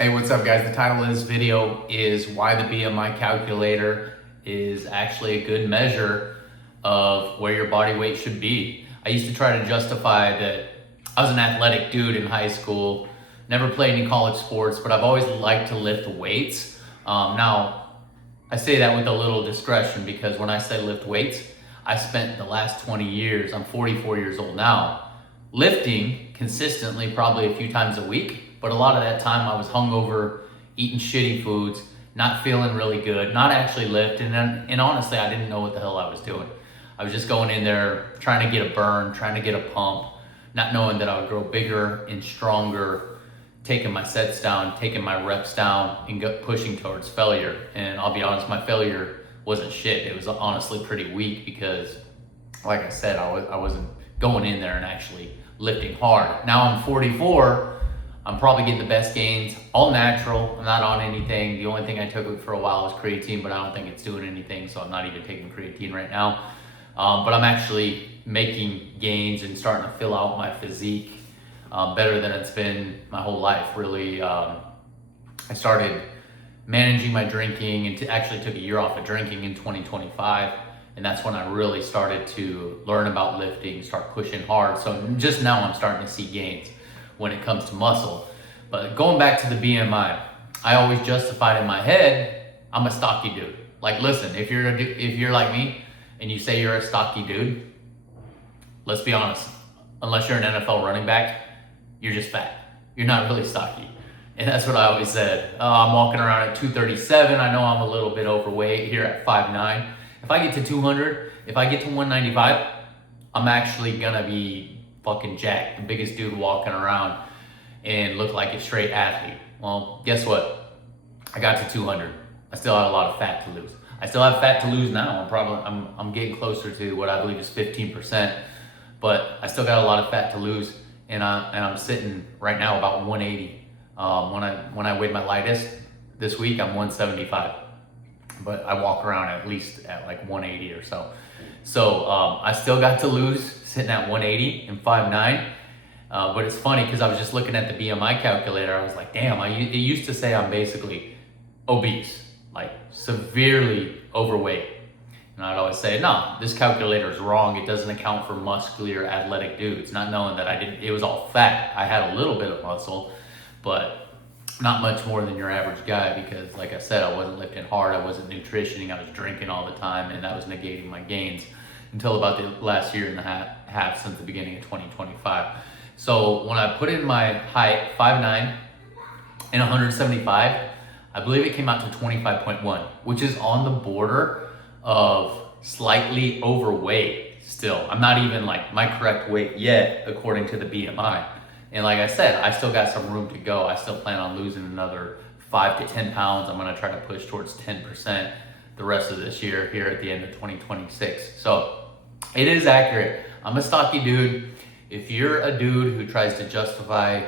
Hey, what's up guys? The title of this video is why the BMI calculator is actually a good measure of where your body weight should be. I used to try to justify that I was an athletic dude in high school, never played any college sports, but I've always liked to lift weights. Now, I say that with a little discretion because when I say lift weights, I spent the last 20 years, I'm 44 years old now, lifting consistently probably a few times a week. But a lot of that time I was hungover, eating shitty foods, not feeling really good, not actually lifting, and honestly, I didn't know what the hell I was doing. I was just going in there trying to get a burn, trying to get a pump, not knowing that I would grow bigger and stronger, taking my sets down, taking my reps down, and pushing towards failure. And I'll be honest, my failure wasn't shit. It was honestly pretty weak because, like I said, I wasn't going in there and actually lifting hard. Now I'm 44. I'm probably getting the best gains, all natural. I'm not on anything. The only thing I took for a while was creatine, but I don't think it's doing anything, so I'm not even taking creatine right now. But I'm actually making gains and starting to fill out my physique better than it's been my whole life, really. I started managing my drinking and actually took a year off of drinking in 2025. And that's when I really started to learn about lifting, start pushing hard. So just now I'm starting to see gains when it comes to muscle. But going back to the BMI, I always justified in my head, I'm a stocky dude. Like, listen, if you're like me and you say you're a stocky dude, let's be honest, unless you're an NFL running back, you're just fat. You're not really stocky. And that's what I always said. I'm walking around at 237. I know I'm a little bit overweight here at 5'9". If I get to 200, if I get to 195, I'm actually gonna be fucking jacked, the biggest dude walking around and look like a straight athlete. Well, guess what? I got to 200. I still had a lot of fat to lose. I still have fat to lose now. I'm getting closer to what I believe is 15%, but I still got a lot of fat to lose, and I'm sitting right now about 180. When I weighed my lightest this week, I'm 175, but I walk around at least at like 180 or so. So I still got to lose, sitting at 180 and 5'9". But it's funny because I was just looking at the BMI calculator. I was like, damn, it used to say I'm basically obese, like severely overweight. And I'd always say, no, this calculator is wrong. It doesn't account for muscular athletic dudes, not knowing that it was all fat. I had a little bit of muscle, but not much more than your average guy because, like I said, I wasn't lifting hard, I wasn't nutritioning, I was drinking all the time, and that was negating my gains until about the last year and a half since the beginning of 2025. So when I put in my height, 5'9" and 175, I believe it came out to 25.1, which is on the border of slightly overweight still. I'm not even like my correct weight yet, according to the BMI. And like I said, I still got some room to go. I still plan on losing another 5 to 10 pounds. I'm gonna try to push towards 10% the rest of this year here at the end of 2026. So it is accurate. I'm a stocky dude. If you're a dude who tries to justify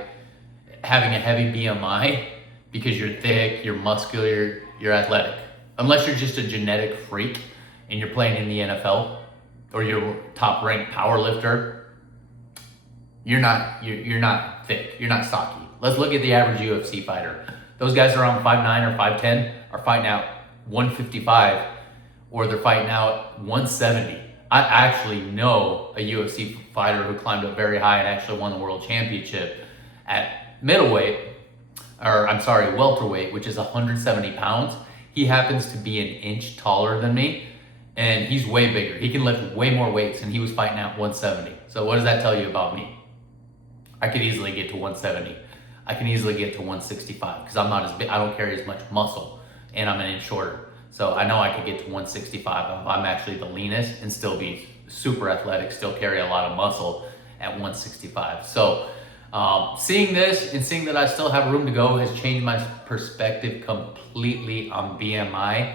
having a heavy BMI because you're thick, you're muscular, you're athletic, unless you're just a genetic freak and you're playing in the NFL or you're top ranked power lifter, you're not thick, you're not stocky. Let's look at the average UFC fighter. Those guys around 5'9" or 5'10" are fighting out 155 or they're fighting out 170. I actually know a UFC fighter who climbed up very high and actually won the world championship at welterweight, which is 170 pounds. He happens to be an inch taller than me and he's way bigger. He can lift way more weights and he was fighting at 170. So what does that tell you about me? I could easily get to 170. I can easily get to 165 because I'm not as big. I don't carry as much muscle and I'm an inch shorter. So I know I could get to 165. I'm actually the leanest and still be super athletic, still carry a lot of muscle at 165. So seeing this and seeing that I still have room to go has changed my perspective completely on BMI.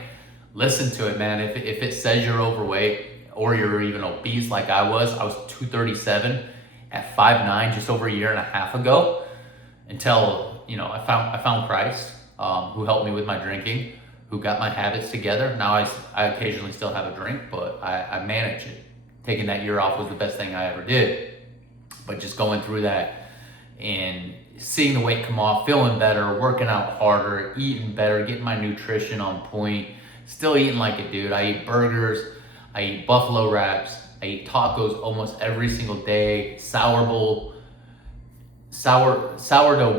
Listen to it, man. If it says you're overweight or you're even obese like I was 237 at 5'9" just over a year and a half ago until, I found Christ, who helped me with my drinking, who got my habits together. Now I occasionally still have a drink, but I manage it. Taking that year off was the best thing I ever did. But just going through that and seeing the weight come off, feeling better, working out harder, eating better, getting my nutrition on point, still eating like a dude. I eat burgers, I eat buffalo wraps, I eat tacos almost every single day, sourdough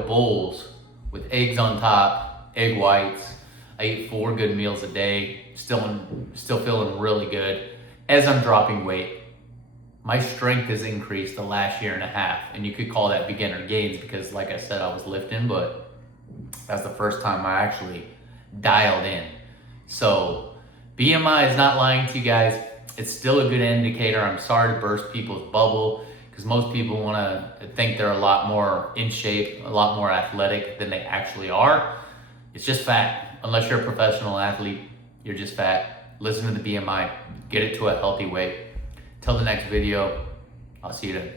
bowls with eggs on top, egg whites. I eat 4 good meals a day, still feeling really good as I'm dropping weight. My strength has increased the last year and a half, and you could call that beginner gains because, like I said, I was lifting, but that's the first time I actually dialed in. So BMI is not lying to you guys. It's still a good indicator. I'm sorry to burst people's bubble because most people want to think they're a lot more in shape, a lot more athletic than they actually are. It's just fat. Unless you're a professional athlete, you're just fat. Listen to the BMI, get it to a healthy weight. Till the next video, I'll see you then.